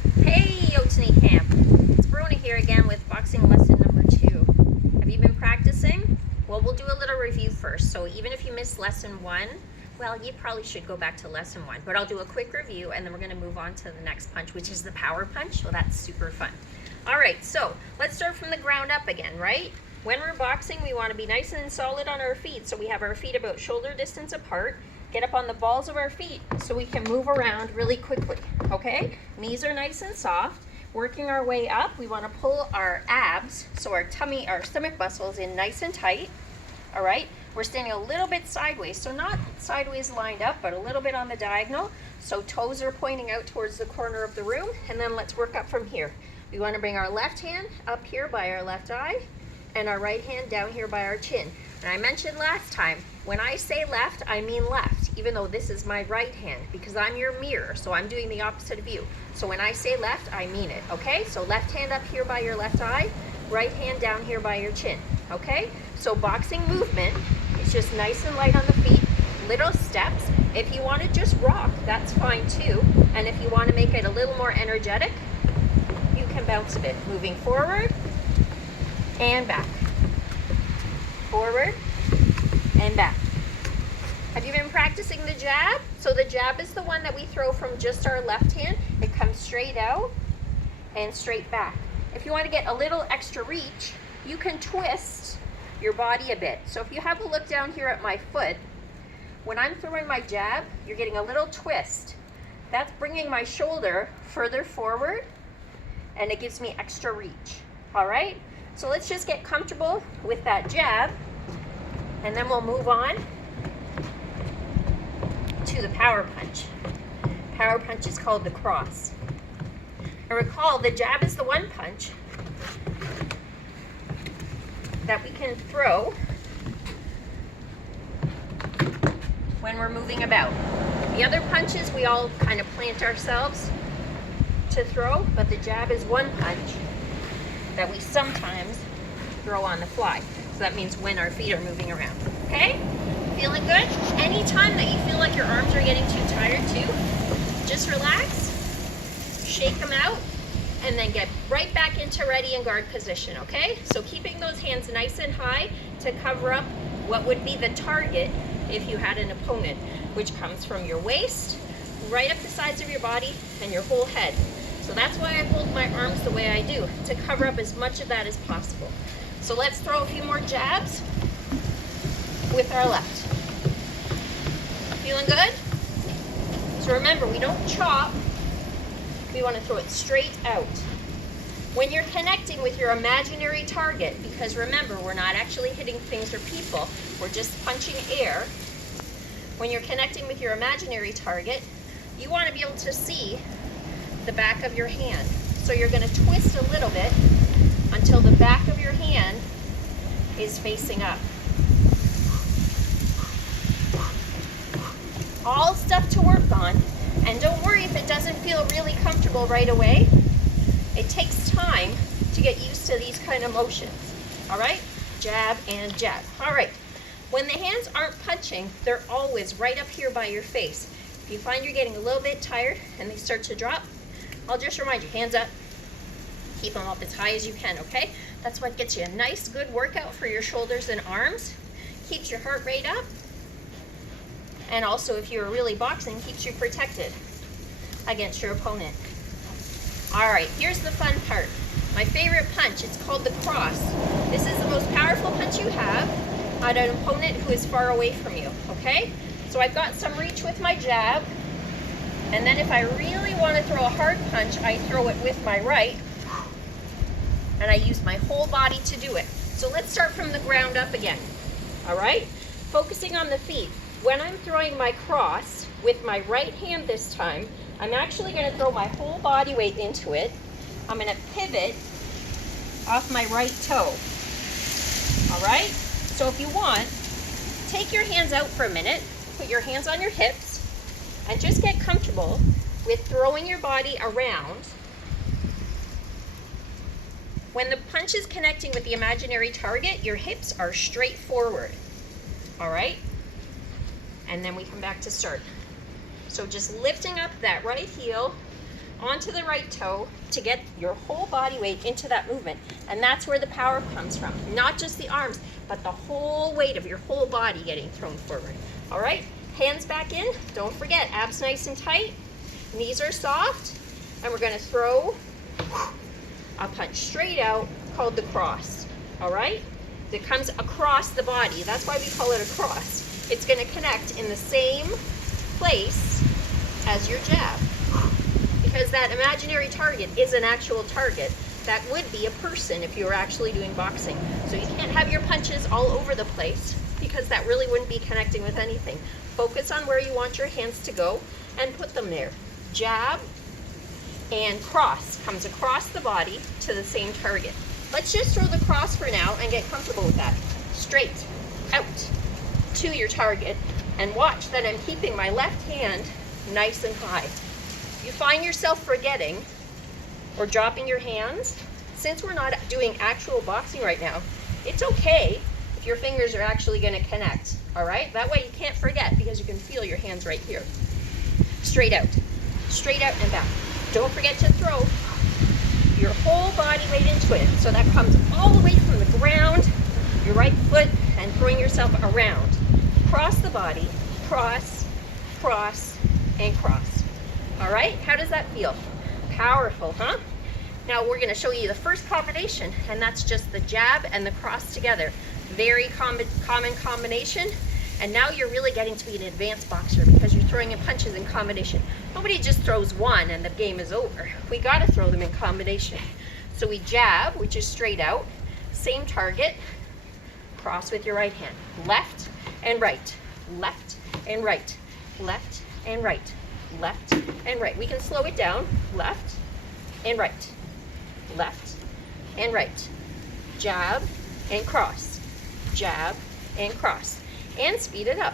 Hey Yotuni camp, it's Bronagh here again with boxing lesson number 2. Have you been practicing? Well, we'll do a little review first. So even if you missed lesson 1, well, you probably should go back to lesson 1. But I'll do a quick review and then we're going to move on to the next punch, which is the power punch. So that's super fun. All right, so let's start from the ground up again, right? When we're boxing, we want to be nice and solid on our feet. So we have our feet about shoulder distance apart. Get up on the balls of our feet so we can move around really quickly, okay? Knees are nice and soft. Working our way up, we want to pull our abs, so our stomach muscles in nice and tight, all right? We're standing a little bit sideways, so not sideways lined up, but a little bit on the diagonal. So toes are pointing out towards the corner of the room, and then let's work up from here. We want to bring our left hand up here by our left eye, and our right hand down here by our chin. And I mentioned last time, when I say left, I mean left, even though this is my right hand, because I'm your mirror, so I'm doing the opposite of you. So when I say left, I mean it, okay? So left hand up here by your left eye, right hand down here by your chin, okay? So boxing movement is just nice and light on the feet, little steps. If you want to just rock, that's fine too. And if you want to make it a little more energetic, you can bounce a bit, moving forward and back, forward and back. Have you been practicing the jab? So the jab is the one that we throw from just our left hand. It comes straight out and straight back. If you want to get a little extra reach, you can twist your body a bit. So if you have a look down here at my foot, when I'm throwing my jab, you're getting a little twist. That's bringing my shoulder further forward and it gives me extra reach, all right? So let's just get comfortable with that jab and then we'll move on to the power punch. Power punch is called the cross. And recall, the jab is the one punch that we can throw when we're moving about. The other punches we all kind of plant ourselves to throw, but the jab is one punch that we sometimes throw on the fly. So that means when our feet are moving around, okay? Feeling good? Anytime that you feel like your arms are getting too tired too, just relax, shake them out, and then get right back into ready and guard position, okay? So keeping those hands nice and high to cover up what would be the target if you had an opponent, which comes from your waist, right up the sides of your body, and your whole head. So that's why I hold my arms the way I do, to cover up as much of that as possible. So let's throw a few more jabs with our left. Feeling good? So remember, we don't chop. We want to throw it straight out. When you're connecting with your imaginary target, because remember, we're not actually hitting things or people, we're just punching air. When you're connecting with your imaginary target, you want to be able to see the back of your hand. So you're going to twist a little bit until the back of your hand is facing up. All stuff to work on, and don't worry if it doesn't feel really comfortable right away. It takes time to get used to these kind of motions. All right, jab and jab. All right, when the hands aren't punching, they're always right up here by your face. If you find you're getting a little bit tired and they start to drop, I'll just remind you, hands up. Keep them up as high as you can, okay? That's what gets you a nice, good workout for your shoulders and arms. Keeps your heart rate up. And also, if you're really boxing, keeps you protected against your opponent. All right, here's the fun part. My favorite punch, it's called the cross. This is the most powerful punch you have on an opponent who is far away from you, okay? So I've got some reach with my jab. And then if I really want to throw a hard punch, I throw it with my right. And I use my whole body to do it. So let's start from the ground up again, all right? Focusing on the feet. When I'm throwing my cross with my right hand this time, I'm actually going to throw my whole body weight into it. I'm going to pivot off my right toe, all right? So if you want, take your hands out for a minute, put your hands on your hips, and just get comfortable with throwing your body around. When the punch is connecting with the imaginary target, your hips are straight forward, all right? And then we come back to start. So just lifting up that right heel, onto the right toe to get your whole body weight into that movement. And that's where the power comes from. Not just the arms, but the whole weight of your whole body getting thrown forward. All right, hands back in. Don't forget, abs nice and tight. Knees are soft. And we're gonna throw a punch straight out called the cross. All right? That comes across the body. That's why we call it a cross. It's gonna connect in the same place as your jab. Because that imaginary target is an actual target. That would be a person if you were actually doing boxing. So you can't have your punches all over the place because that really wouldn't be connecting with anything. Focus on where you want your hands to go and put them there. Jab and cross comes across the body to the same target. Let's just throw the cross for now and get comfortable with that. Straight out to your target, and watch that I'm keeping my left hand nice and high. You find yourself forgetting or dropping your hands, since we're not doing actual boxing right now, it's okay if your fingers are actually going to connect, all right? That way you can't forget because you can feel your hands right here. Straight out and back. Don't forget to throw your whole body weight into it. So that comes all the way from the ground, your right foot, and throwing yourself around. Cross the body, cross, cross, and cross. All right, how does that feel? Powerful, huh? Now we're gonna show you the first combination, and that's just the jab and the cross together. Very common combination. And now you're really getting to be an advanced boxer because you're throwing in punches in combination. Nobody just throws one and the game is over. We gotta throw them in combination. So we jab, which is straight out, same target, cross with your right hand. Left and right, left and right, left and right, left and right. We can slow it down. Left and right, left and right. Jab and cross, jab and cross. And speed it up.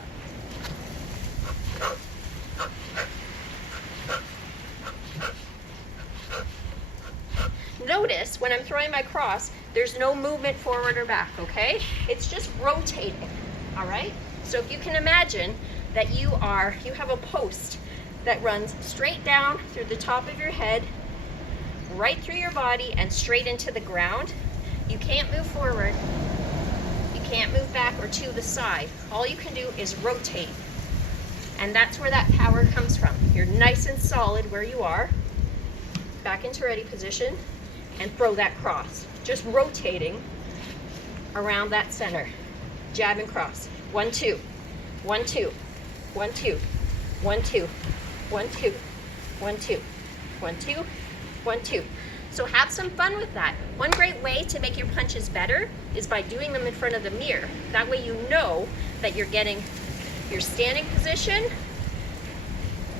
Notice when I'm throwing my cross, there's no movement forward or back, okay? It's just rotating, all right? So if you can imagine that you have a post that runs straight down through the top of your head, right through your body, and straight into the ground. You can't move forward. Can't move back or to the side. All you can do is rotate. And that's where that power comes from. You're nice and solid where you are. Back into ready position and throw that cross. Just rotating around that center. Jab and cross. 1, 2, 1, 2, 1, 2, 1, 2, 1, 2, 1, 2, 1, 2, 1, 2. So have some fun with that. One great way to make your punches better is by doing them in front of the mirror. That way you know that you're getting your standing position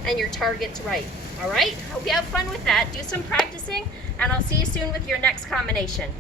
and your target's right. All right? Hope you have fun with that. Do some practicing, and I'll see you soon with your next combination.